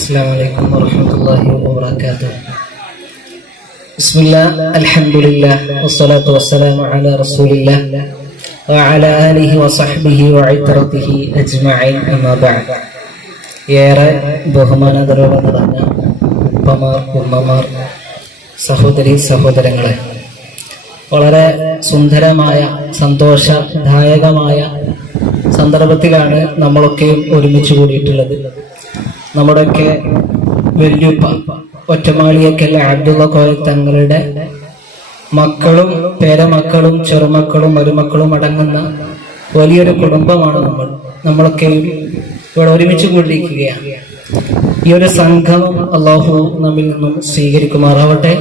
السلام عليكم ورحمة الله وبركاته بسم الله الحمد لله والصلاة والسلام على رسول الله وعلى آله وصحبه وعترته أجمعين أما بعد ഏറെ ബഹുമാനതരോടെ നിറഞ്ഞ ഉപ്പമാർ ഉമ്മമാർ സഹോദരി സഹോദരങ്ങളെ വളരെ സുന്ദരമായ സന്തോഷദായകമായ സന്ദർഭത്തിലാണ് നമ്മളൊക്കെയും ഒരുമിച്ച് കൂടിയിട്ടുള്ളത് നമ്മുടെയൊക്കെ വല്യുപ്പ ഒറ്റമാളിയൊക്കെ അബ്ദുള്ള കോയ തങ്ങളുടെ മക്കളും പേരമക്കളും ചെറുമക്കളും മരുമക്കളും അടങ്ങുന്ന വലിയൊരു കുടുംബമാണ് നമ്മൾ. നമ്മളൊക്കെയും ഇവിടെ ഒരുമിച്ച് കൊണ്ടിരിക്കുകയാണ് ഈ ഒരു സംഘം അള്ളാഹു നമ്മിൽ നിന്നും സ്വീകരിക്കുമാറാവട്ടെ.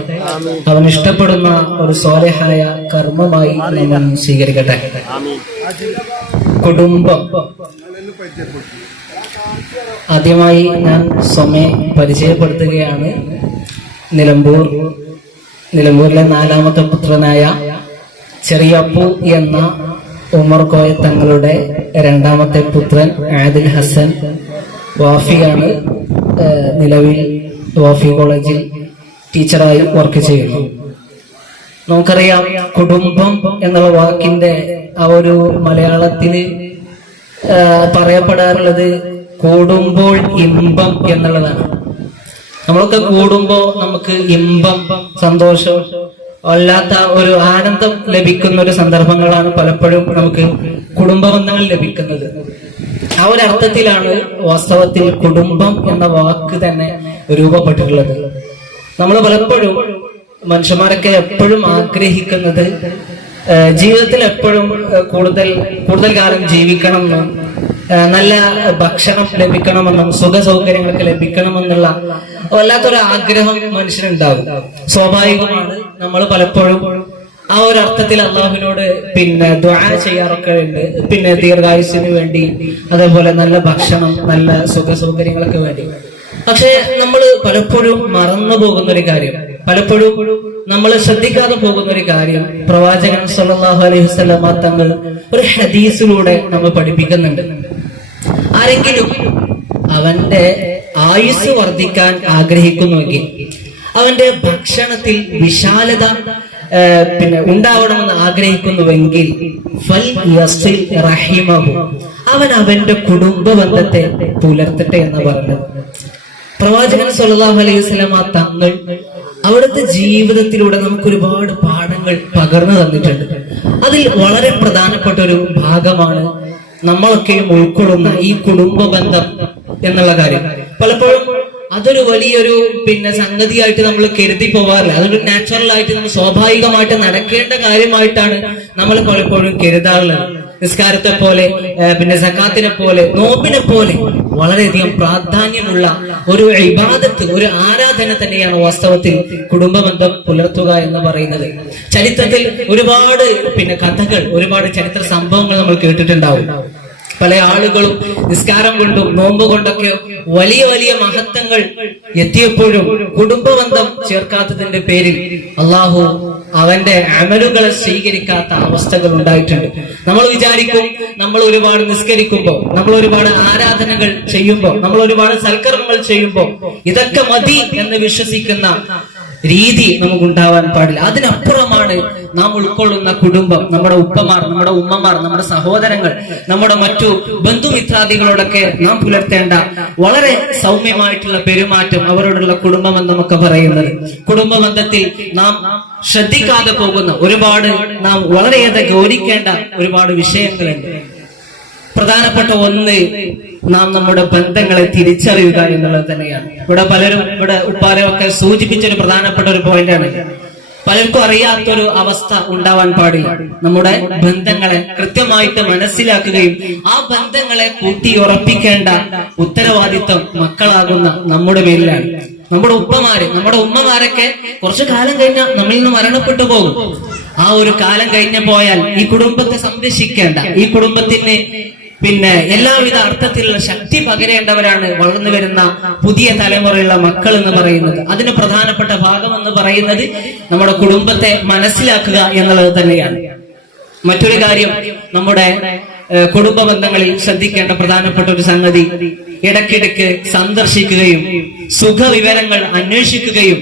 അവൻ ഇഷ്ടപ്പെടുന്ന ഒരു സ്വാലഹായ കർമ്മമായി നമ്മൾ സ്വീകരിക്കട്ടെ. കുടുംബം. ആദ്യമായി ഞാൻ സ്വമേ പരിചയപ്പെടുത്തുകയാണ്. നിലമ്പൂർ നിലമ്പൂരിലെ നാലാമത്തെ പുത്രനായ ചെറിയപ്പു എന്ന ഉമർ കോയ തങ്ങളുടെ രണ്ടാമത്തെ പുത്രൻ ആദിൽ ഹസൻ വാഫിയാണ് നിലവിൽ വാഫി കോളേജിൽ ടീച്ചറായി വർക്ക് ചെയ്യുന്നു. നമുക്കറിയാം കുടുംബം എന്നുള്ള വാക്കിന്റെ ആ ഒരു മലയാളത്തിൽ പറയപ്പെടാറുള്ളത് കൂടുമ്പോൾ ഇമ്പം എന്നുള്ളതാണ്. നമ്മളൊക്കെ കൂടുമ്പോ നമുക്ക് ഇമ്പം സന്തോഷം അല്ലാത്ത ഒരു ആനന്ദം ലഭിക്കുന്ന ഒരു സന്ദർഭങ്ങളാണ് പലപ്പോഴും നമുക്ക് കുടുംബ ബന്ധങ്ങൾ ലഭിക്കുന്നത്. ആ ഒരു അർത്ഥത്തിലാണ് വാസ്തവത്തിൽ കുടുംബം എന്ന വാക്ക് തന്നെ രൂപപ്പെട്ടിട്ടുള്ളത്. നമ്മൾ പലപ്പോഴും മനുഷ്യന്മാരൊക്കെ എപ്പോഴും ആഗ്രഹിക്കുന്നത് ജീവിതത്തിൽ എപ്പോഴും കൂടുതൽ കൂടുതൽ കാലം ജീവിക്കണം എന്നും നല്ല ഭക്ഷണം ലഭിക്കണമെന്നും സുഖ സൗകര്യങ്ങളൊക്കെ ലഭിക്കണമെന്നുള്ള വല്ലാത്തൊരു ആഗ്രഹം മനുഷ്യനുണ്ടാവും സ്വാഭാവികമാണ് നമ്മൾ പലപ്പോഴും ആ ഒരു അർത്ഥത്തിൽ അള്ളാഹുവിനോട് പിന്നെ ദ്വാ ചെയ്യാറൊക്കെ ഉണ്ട്. പിന്നെ ദീർഘായുസിന് വേണ്ടി അതേപോലെ നല്ല ഭക്ഷണം നല്ല സുഖ സൗകര്യങ്ങളൊക്കെ വേണ്ടി. പക്ഷെ നമ്മൾ പലപ്പോഴും മറന്നു പോകുന്ന ഒരു കാര്യം പലപ്പോഴും നമ്മൾ ശ്രദ്ധിക്കാതെ പോകുന്ന ഒരു കാര്യം പ്രവാചകൻ സല്ലാഹു അലൈഹി വസല്ലമ തങ്ങൾ ഒരു ഹദീസിലൂടെ നമ്മൾ പഠിപ്പിക്കുന്നുണ്ട്. ആരെങ്കിലും അവന്റെ ആയുസ് വർദ്ധിക്കാൻ ആഗ്രഹിക്കുന്നുവെങ്കിൽ അവന്റെ ഭക്ഷണത്തിൽ വിശാലത പിന്നെ ഉണ്ടാവണമെന്ന് ആഗ്രഹിക്കുന്നുവെങ്കിൽ. അവൻ അവന്റെ കുടുംബ ബന്ധത്തെ പുലർത്തട്ടെ എന്ന് പറഞ്ഞു പ്രവാചകൻ സല്ലല്ലാഹു അലൈഹി വസല്ലമ തങ്ങൾ അവിടുത്തെ ജീവിതത്തിലൂടെ നമുക്ക് ഒരുപാട് പാഠങ്ങൾ പകർന്നു തന്നിട്ടുണ്ട് അതിൽ വളരെ പ്രധാനപ്പെട്ട ഒരു ഭാഗമാണ് നമ്മളൊക്കെയും ഉൾക്കൊള്ളുന്ന ഈ കുടുംബ ബന്ധം എന്നുള്ള കാര്യം. പലപ്പോഴും അതൊരു വലിയൊരു പിന്നെ സംഗതിയായിട്ട് നമ്മൾ കരുതി പോവാറില്ല. അതൊരു നാച്ചുറൽ ആയിട്ട് നമ്മൾ സ്വാഭാവികമായിട്ട് നടക്കേണ്ട കാര്യമായിട്ടാണ് നമ്മൾ പലപ്പോഴും കരുതാറുള്ളത്. നിസ്കാരത്തെ പോലെ പിന്നെ സക്കാത്തിനെ പോലെ നോമ്പിനെ പോലെ വളരെയധികം പ്രാധാന്യമുള്ള ഒരു ഇബാദത്ത് ഒരു ആരാധന തന്നെയാണ് വാസ്തവത്തിൽ കുടുംബബന്ധം പുലർത്തുക എന്ന് പറയുന്നത്. ചരിത്രത്തിൽ ഒരുപാട് പിന്നെ കഥകൾ ഒരുപാട് ചരിത്ര സംഭവങ്ങൾ നമ്മൾ കേട്ടിട്ടുണ്ടാവും. പല ആളുകളും നിസ്കാരം കൊണ്ടും നോമ്പ് കൊണ്ടൊക്കെ വലിയ വലിയ മഹത്വങ്ങൾ എത്തിയപ്പോഴും കുടുംബബന്ധം ചേർക്കാത്തതിന്റെ പേരിൽ അള്ളാഹു അവന്റെ അമലുകളെ സ്വീകരിക്കാത്ത അവസ്ഥകൾ ഉണ്ടായിട്ടുണ്ട്. നമ്മൾ വിചാരിക്കും നമ്മൾ ഒരുപാട് നിസ്കരിക്കുമ്പോൾ നമ്മൾ ഒരുപാട് ആരാധനകൾ ചെയ്യുമ്പോൾ നമ്മൾ ഒരുപാട് സൽക്കർമ്മങ്ങൾ ചെയ്യുമ്പോൾ ഇതൊക്കെ മതി എന്ന് വിശ്വസിക്കുന്ന രീതി നമുക്ക് ഉണ്ടാവാൻ പാടില്ല. അതിനപ്പുറമാണ് നാം ഉൾക്കൊള്ളുന്ന കുടുംബം നമ്മുടെ ഉപ്പമാർ നമ്മുടെ ഉമ്മമാർ നമ്മുടെ സഹോദരങ്ങൾ നമ്മുടെ മറ്റു ബന്ധുമിത്രാദികളോടൊക്കെ നാം പുലർത്തേണ്ട വളരെ സൗമ്യമായിട്ടുള്ള പെരുമാറ്റം അവരോടുള്ള കുടുംബമെന്ന് നമുക്ക് പറയുന്നത്. കുടുംബ ബന്ധത്തിൽ നാം ശ്രദ്ധിക്കാതെ പോകുന്ന ഒരുപാട് നാം വളരെയേറെ ഗൗരിക്കേണ്ട ഒരുപാട് വിഷയങ്ങളുണ്ട്. പ്രധാനപ്പെട്ട ഒന്ന് നാം നമ്മുടെ ബന്ധങ്ങളെ തിരിച്ചറിയുക എന്നുള്ളത് തന്നെയാണ്. ഇവിടെ പലരും ഇവിടെ ഉപ്പാരൊക്കെ സൂചിപ്പിച്ച ഒരു പ്രധാനപ്പെട്ട ഒരു പോയിന്റാണ് പലർക്കും അറിയാത്തൊരു അവസ്ഥ ഉണ്ടാവാൻ പാടില്ല. നമ്മുടെ ബന്ധങ്ങളെ കൃത്യമായിട്ട് മനസ്സിലാക്കുകയും ആ ബന്ധങ്ങളെ കൂട്ടി ഉറപ്പിക്കേണ്ട ഉത്തരവാദിത്വം മക്കളാകുന്ന നമ്മുടെ പേരിലാണ് നമ്മുടെ ഉപ്പമാര് നമ്മുടെ ഉമ്മമാരൊക്കെ കുറച്ചു കാലം കഴിഞ്ഞാൽ നമ്മളിൽ നിന്ന് മരണപ്പെട്ടു പോകും. ആ ഒരു കാലം കഴിഞ്ഞ പോയാൽ ഈ കുടുംബത്തെ സംരക്ഷിക്കേണ്ട ഈ കുടുംബത്തിന് പിന്നെ എല്ലാവിധ അർത്ഥത്തിലുള്ള ശക്തി പകരേണ്ടവരാണ് വളർന്നു വരുന്ന പുതിയ തലമുറയുള്ള മക്കൾ എന്ന് പറയുന്നത്. അതിന് പ്രധാനപ്പെട്ട ഭാഗം എന്ന് പറയുന്നത് നമ്മുടെ കുടുംബത്തെ മനസ്സിലാക്കുക എന്നുള്ളത് തന്നെയാണ്. മറ്റൊരു കാര്യം നമ്മുടെ കുടുംബ ബന്ധങ്ങളിൽ ശ്രദ്ധിക്കേണ്ട പ്രധാനപ്പെട്ട ഒരു സംഗതി ഇടയ്ക്കിടയ്ക്ക് സന്ദർശിക്കുകയും സുഖവിവരങ്ങൾ അന്വേഷിക്കുകയും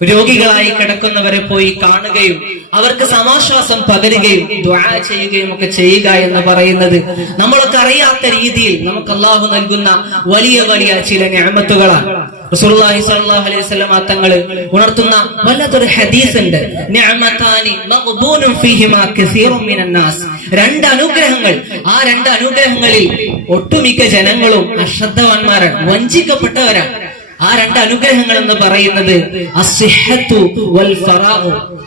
രോഗികളായി കിടക്കുന്നവരെ പോയി കാണുകയും അവർക്ക് സമാശ്വാസം പകരുകയും ദ്വാ ചെയ്യുകയും ഒക്കെ ചെയ്യുക എന്ന് പറയുന്നത് നമ്മളൊക്കെ അറിയാത്ത രീതിയിൽ നമുക്ക് അള്ളാഹു നൽകുന്ന വലിയ വലിയ ചില ഞാമത്തുകളാണ്. റസൂലുള്ളാഹി സ്വല്ലല്ലാഹു അലൈഹി വസല്ലം തങ്ങൾ ഉണർത്തുന്ന വല്ലതൊരു ഹദീസ് ഉണ്ട് നിഅമതാനി മഗ്ബൂനും ഫീഹിമാ കസീറും രണ്ട് അനുഗ്രഹങ്ങൾ. ആ രണ്ട് അനുഗ്രഹങ്ങളിൽ ഒട്ടുമിക്ക ജനങ്ങളും അശ്രദ്ധവാന്മാരാണ്. വഞ്ചിക്കപ്പെട്ടവരാണ്. ആ രണ്ട് അനുഗ്രഹങ്ങൾ എന്ന് പറയുന്നത്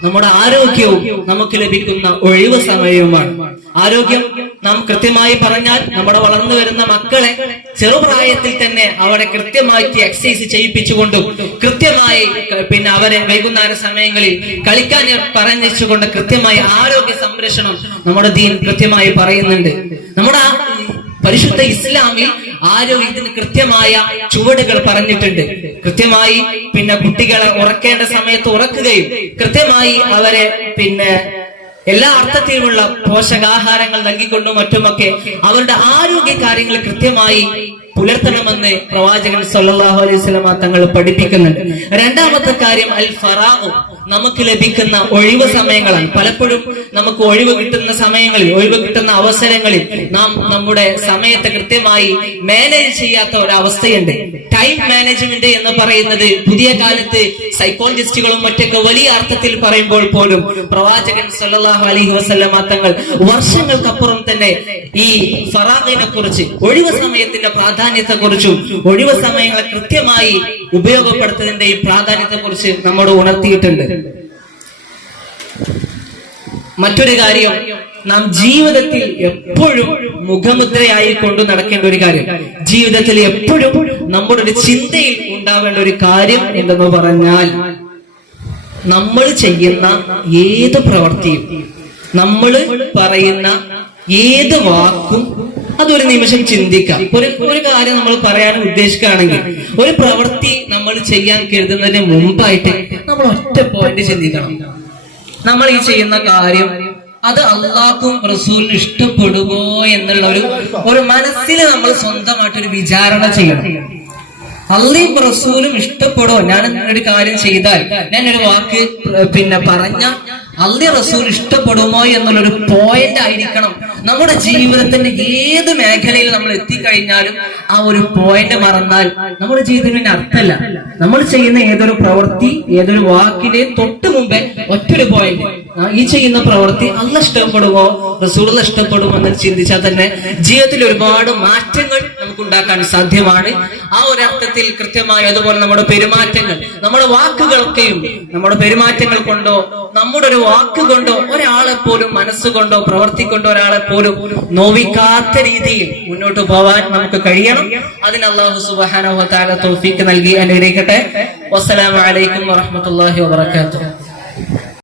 നമ്മുടെ ആരോഗ്യവും നമുക്ക് ലഭിക്കുന്ന ഒഴിവ് സമയവുമാണ്. ആരോഗ്യം നാം കൃത്യമായി പറഞ്ഞാൽ നമ്മുടെ വളർന്നു വരുന്ന മക്കളെ ചെറുപ്രായത്തിൽ തന്നെ അവരെ കൃത്യമായിട്ട് എക്സസൈസ് ചെയ്യിപ്പിച്ചുകൊണ്ടും കൃത്യമായി പിന്നെ അവരെ വൈകുന്നേര സമയങ്ങളിൽ കളിക്കാൻ പറഞ്ഞുകൊണ്ട് കൃത്യമായി ആരോഗ്യ സംരക്ഷണം നമ്മുടെ ദീൻ കൃത്യമായി പറയുന്നുണ്ട്. നമ്മുടെ പരിശുദ്ധ ഇസ്ലാമിൽ ആരോഗ്യത്തിന് കൃത്യമായ ചുവടുകൾ പറഞ്ഞിട്ടുണ്ട്. കൃത്യമായി പിന്നെ കുട്ടികളെ ഉറക്കേണ്ട സമയത്ത് ഉറക്കുകയും കൃത്യമായി അവരെ പിന്നെ എല്ലാ അർത്ഥത്തിലുമുള്ള പോഷകാഹാരങ്ങൾ നൽകിക്കൊണ്ടും മറ്റുമൊക്കെ അവരുടെ ആരോഗ്യ കാര്യങ്ങൾ കൃത്യമായി പുലർത്തണമെന്ന് പ്രവാചകൻ സല്ലാഹു അലൈഹി സ്വലമ തങ്ങൾ പഠിപ്പിക്കുന്നുണ്ട്. രണ്ടാമത്തെ കാര്യം അൽ ഫറാഹു നമുക്ക് ലഭിക്കുന്ന ഒഴിവ് സമയങ്ങളാണ്. പലപ്പോഴും നമുക്ക് ഒഴിവ് കിട്ടുന്ന സമയങ്ങളിൽ ഒഴിവ് കിട്ടുന്ന അവസരങ്ങളിൽ നാം നമ്മുടെ സമയത്തെ കൃത്യമായി മാനേജ് ചെയ്യാത്ത ഒരവസ്ഥയുണ്ട്. ടൈം മാനേജ്മെന്റ് എന്ന് പറയുന്നത് പുതിയ കാലത്ത് സൈക്കോളജിസ്റ്റുകളും മറ്റൊക്കെ വലിയ അർത്ഥത്തിൽ പറയുമ്പോൾ പോലും പ്രവാചകൻ സല്ലാഹു അലഹി വസല്ലമ തങ്ങൾ വർഷങ്ങൾക്കപ്പുറം തന്നെ ഈ ഫറാഖിനെ കുറിച്ച് ഒഴിവ് സമയത്തിന്റെ പ്രാധാന്യത്തെ കുറിച്ചും ഒഴിവ് സമയങ്ങളെ കൃത്യമായി ഉപയോഗപ്പെടുത്തുന്നതിന്റെയും പ്രാധാന്യത്തെ കുറിച്ച് നമ്മോട് ഉണർത്തിയിട്ടുണ്ട്. മറ്റൊരു കാര്യം നാം ജീവിതത്തിൽ എപ്പോഴും മുഖമുദ്രയായി കൊണ്ടു നടക്കേണ്ട ഒരു കാര്യം. ജീവിതത്തിൽ എപ്പോഴും നമ്മുടെ ഒരു ചിന്തയിൽ ഉണ്ടാവേണ്ട ഒരു കാര്യം എന്തെന്ന് പറഞ്ഞാൽ നമ്മൾ ചെയ്യുന്ന ഏത് പ്രവൃത്തിയും നമ്മൾ പറയുന്ന ഏത് വാക്കും അതൊരു നിമിഷം ചിന്തിക്കാം. ഒരു ഒരു കാര്യം നമ്മൾ പറയാൻ ഉദ്ദേശിക്കുകയാണെങ്കിൽ ഒരു പ്രവൃത്തി നമ്മൾ ചെയ്യാൻ കരുതുന്നതിന് മുമ്പായിട്ട് നമ്മൾ ഒറ്റ പോയിന്റ് ചിന്തിക്കണം. നമ്മൾ ഈ ചെയ്യുന്ന കാര്യം അത് അള്ളാഹ്ക്കും റസൂലിനും ഇഷ്ടപ്പെടുമോ എന്നുള്ള ഒരു ഒരു മനസ്സിൽ നമ്മൾ സ്വന്തമായിട്ട് ഒരു വിചാരണ ചെയ്യണം. അള്ളയും റസൂലും ഇഷ്ടപ്പെടുമോ ഞാൻ ഒരു കാര്യം ചെയ്താൽ ഞാൻ ഒരു വാക്ക് പിന്നെ പറഞ്ഞ അള്ളി റസൂൽ ഇഷ്ടപ്പെടുമോ എന്നുള്ളൊരു പോയിന്റ് ആയിരിക്കണം. നമ്മുടെ ജീവിതത്തിന്റെ ഏത് മേഖലയിൽ നമ്മൾ എത്തിക്കഴിഞ്ഞാലും ആ ഒരു പോയിന്റ് മറന്നാൽ നമ്മുടെ ജീവിതത്തിന് അർത്ഥമല്ല നമ്മൾ ചെയ്യുന്ന ഏതൊരു പ്രവൃത്തി ഏതൊരു വാക്കിനെ തൊട്ട് മുമ്പേ ഒറ്റൊരു പോയിന്റ് ഈ ചെയ്യുന്ന പ്രവൃത്തി അല്ല ഇഷ്ടപ്പെടുമോ? റസൂൾ ഇഷ്ടപ്പെടുമോ എന്ന് ചിന്തിച്ചാൽ തന്നെ ജീവിതത്തിൽ ഒരുപാട് മാറ്റങ്ങൾ ഉണ്ടാക്കാൻ സാധ്യമാണ്. ആ ഒരു അർത്ഥത്തിൽ കൃത്യമായി അതുപോലെ നമ്മുടെ പെരുമാറ്റങ്ങൾ നമ്മുടെ വാക്കുകളൊക്കെയും നമ്മുടെ പെരുമാറ്റങ്ങൾ കൊണ്ടോ നമ്മുടെ ഒരു വാക്ക് കൊണ്ടോ ഒരാളെ പോലും മനസ്സുകൊണ്ടോ പ്രവർത്തിക്കൊണ്ടോ ഒരാളെ പോലും നോവിക്കാത്ത രീതിയിൽ മുന്നോട്ട് പോവാൻ നമുക്ക് കഴിയണം. അതിന് അള്ളാഹു സുബാനോ താല തോഫിക്ക് നൽകി അനുഗ്രഹിക്കട്ടെ. വസ്സലാമലൈക്കും വാഹമത്തല്ലാഹി വാബർക്കാത്തു